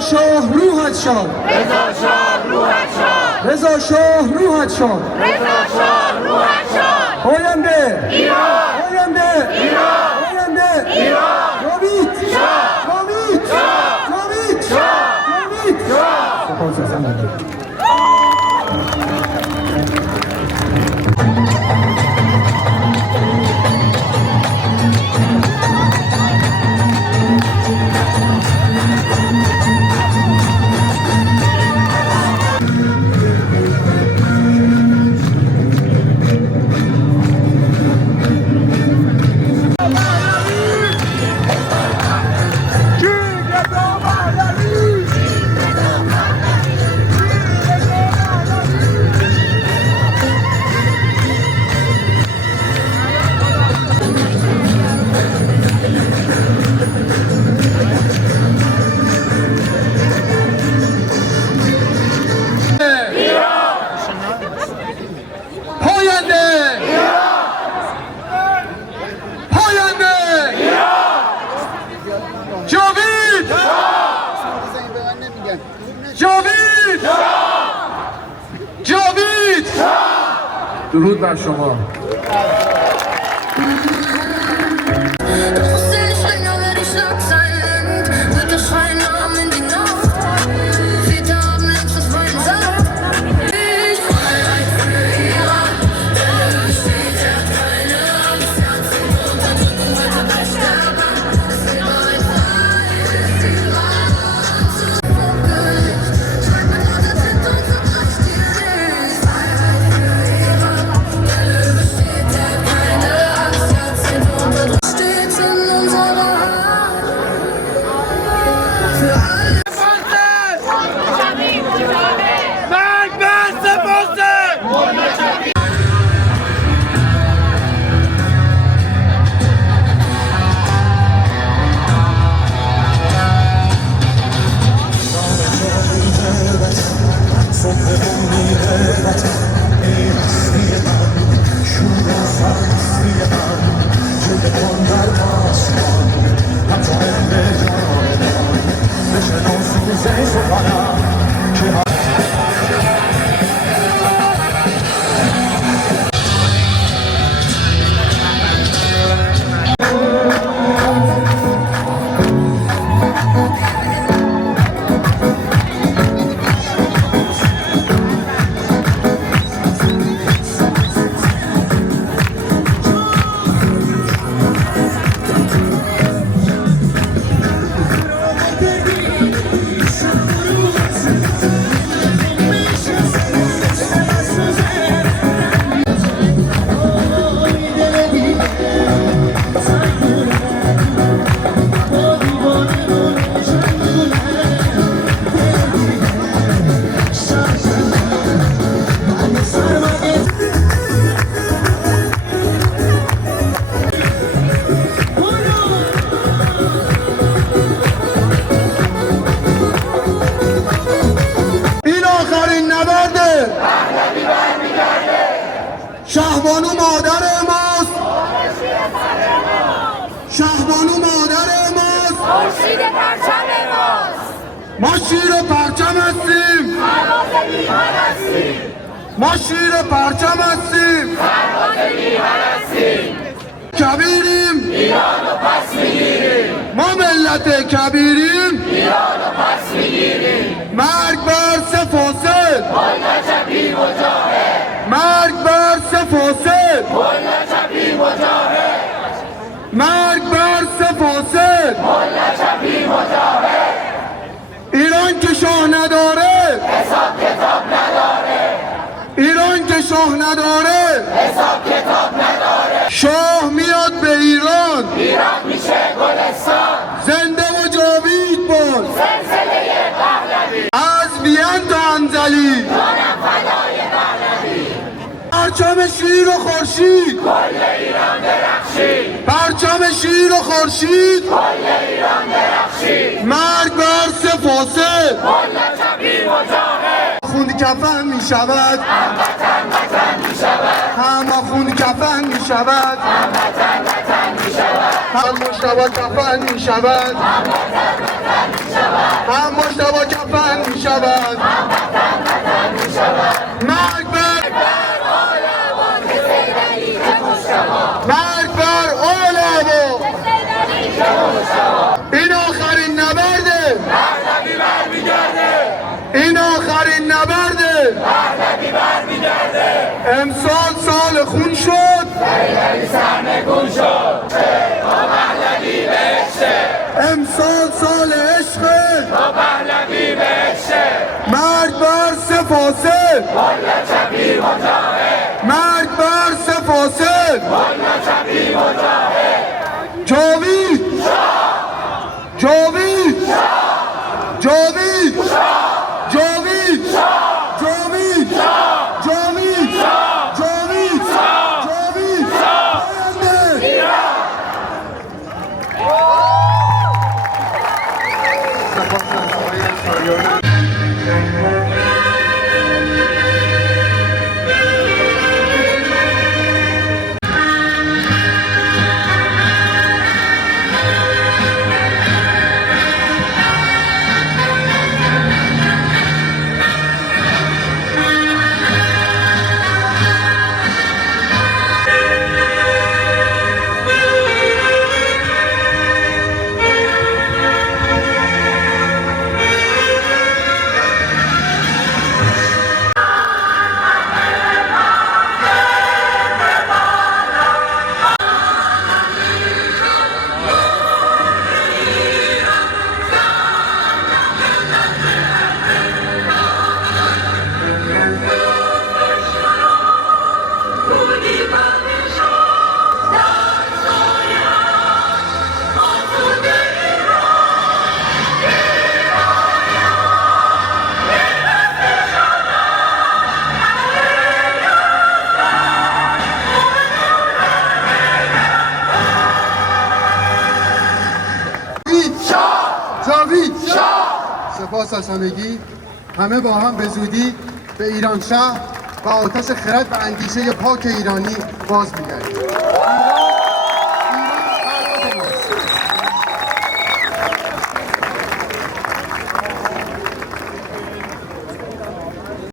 رضا شاه روحت شاد، رضا شاه روحت شاد، رضا شاه روحت شاد، رضا شاه روحت شاد. پاینده ایران، پاینده ایران، پاینده ایران. جاوید شاه، جاوید شاه، جاوید شاه، جاوید. شاه. سپاس از همگی. جاوید جاوید درود بر شما. شهبانو مادر ماست، شهبانو مادر ماست، خورشید پرچم ماست. ما شیر پرچم هستیم، پرواز میهن هستیم، ما شیر پرچم هستیم، پرواز میهن هستیم. کبیریم ایران رو پس میگیریم، ما ملت کبیریم، ایران رو پس میگیریم. مرگ بر سه فاسد، ملا چپی مجاهد، مرگ بر سه فاسد، ملا چپی مجاهد، مرگ بر سه فاسد. ملا چپی مجاهد. ایران که شاه نداره، حساب کتاب نداره، ایران که شاه نداره، حساب کتاب نداره. شاه میاد به ایران، ایران میشه گلستان، زنده و جاوید باد، سلسله پهلوی، از بیان تا انزلی، جانم فدای پهلوی. پرچم شیر و خورشید، کل ایران درخشید، پرچم شیر و خورشید، کل ایران درخشید. مرگ بر سه فاسد. ملا چپی مجاهد، خون کفن می شود، هموطن وطن می شود، هم خون کفن می شود، هم مجتبی کفن می شود، هم مجتبی کفن می شود. مرگ بر مرگ بر اولابو. این آخرین نبرده، این آخرین نبرده. امسال سال خون شد، امسال سال عشق، مرگ بر سفاسد، مرگ بر سفاسد. جاوید جاوید جاوید جاوید جاوید جاوید جاوید جاوید پاینده. جاوید سپاس از همگی. همه با هم به زودی به ایران شهر و آتش خرد و اندیشه پاک ایرانی باز می‌گردیم.